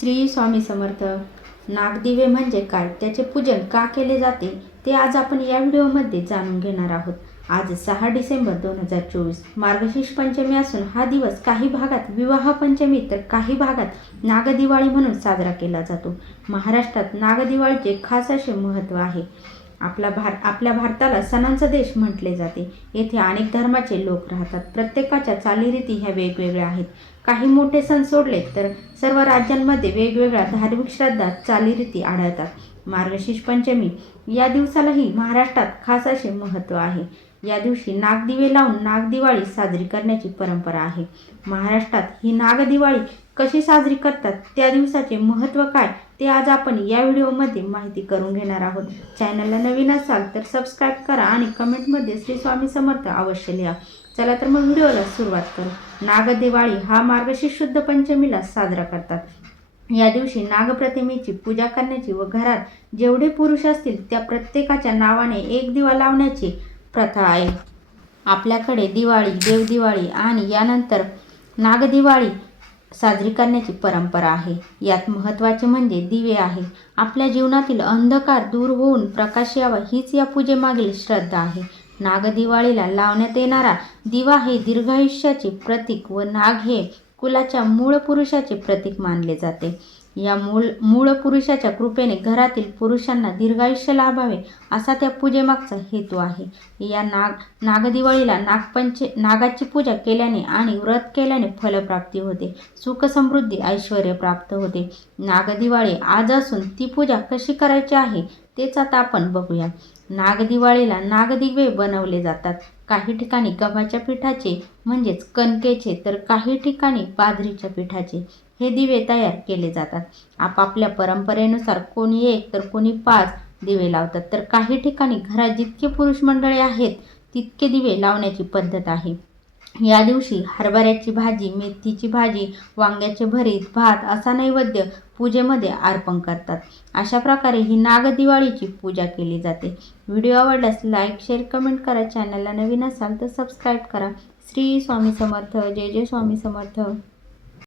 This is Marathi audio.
श्री स्वामी समर्थ नागदिवे म्हणजे काय? त्याचे पूजन का केले जाते? ते आज आपण या व्हिडिओमध्ये जाणून घेणार आहोत. आज सहा डिसेंबर दोन हजार चोवीस मार्गशीर्ष पंचमी असून हा दिवस काही भागात विवाह पंचमी तर काही भागात नागदिवाळी म्हणून साजरा केला जातो. महाराष्ट्रात नागदिवाळीचे खास असे महत्त्व आहे. आपला भार आपल्या भारताला सणांचा देश म्हटले जाते. येथे अनेक धर्माचे लोक राहतात. प्रत्येकाच्या चालीरीती ह्या वेगवेगळ्या आहेत. काही मोठे सण सोडले तर सर्व राज्यांमध्ये वेगवेगळ्या धार्मिक श्रद्धा चालीरीती आढळतात. मार्गशीर्ष पंचमी. या दिवसालाही महाराष्ट्रात खास असे महत्त्व आहे. या दिवशी नागदिवे लावून नागदिवाळी साजरी करण्याची परंपरा आहे. महाराष्ट्रात ही नागदिवाळी कशी साजरी करतात त्या दिवसाचे महत्त्व काय ते आज आपण या व्हिडिओमध्ये माहिती करून घेणार आहोत. चॅनलला नवीन असाल तर सबस्क्राईब करा आणि कमेंटमध्ये श्री स्वामी समर्थ अवश्य लिहा. चला तर मग व्हिडिओला सुरुवात करू. नागदिवाळी हा मार्गशीर्ष शुद्ध पंचमीला साजरा करतात. या दिवशी नागप्रतिमेची पूजा करण्याची व घरात जेवढे पुरुष असतील त्या प्रत्येकाच्या नावाने एक दिवा लावण्याची प्रथा आहे. आपल्याकडे दिवाळी देवदिवाळी आणि यानंतर नागदिवाळी साजरी करण्याची परंपरा आहे. यात महत्त्वाचे म्हणजे दिवे आहे. आपल्या जीवनातील अंधकार दूर होऊन प्रकाश यावा हीच या पूजेमागील श्रद्धा आहे. नागदिवाळीला लावण्यात येणारा दिवा हे दीर्घायुष्याचे प्रतीक व नाग हे कुलाच्या मूळ पुरुषाचे प्रतीक मानले जाते. या मूळ मूळ पुरुषाच्या कृपेने घरातील पुरुषांना दीर्घायुष्य लाभावे असा त्या पूजेमागचा हेतू आहे. या नाग नागदिवाळीला नागपंचे नागाची पूजा केल्याने आणि व्रत केल्याने फलप्राप्ती होते. सुख समृद्धी ऐश्वर प्राप्त होते. नागदिवाळी आज असून ती पूजा कशी करायची आहे तेच आता आपण बघूया. नागदिवाळीला नागदिवे बनवले जातात. काही ठिकाणी गव्हाच्या पिठाचे म्हणजेच कणकेचे तर काही ठिकाणी बाजरीच्या पिठाचे. हे दिवे तयार केले जातात. आपापल्या परंपरेनुसार कोणी एक तर कोणी पाच दिवे लावतात. तर काही ठिकाणी घरात जितके पुरुष मंडळे आहेत तितके दिवे लावण्याची पद्धत आहे. या दिवशी हरभऱ्याची भाजी मेथीची भाजी वांग्याचे भरीत भात असा नैवेद्य पूजेमध्ये अर्पण करतात. अशा प्रकारे ही नागदिवाळीची पूजा केली जाते. व्हिडिओ आवडल्यास लाईक शेअर कमेंट करा. चॅनलला नवीन असाल तर सबस्क्राईब करा. श्री स्वामी समर्थ. जय जय स्वामी समर्थ.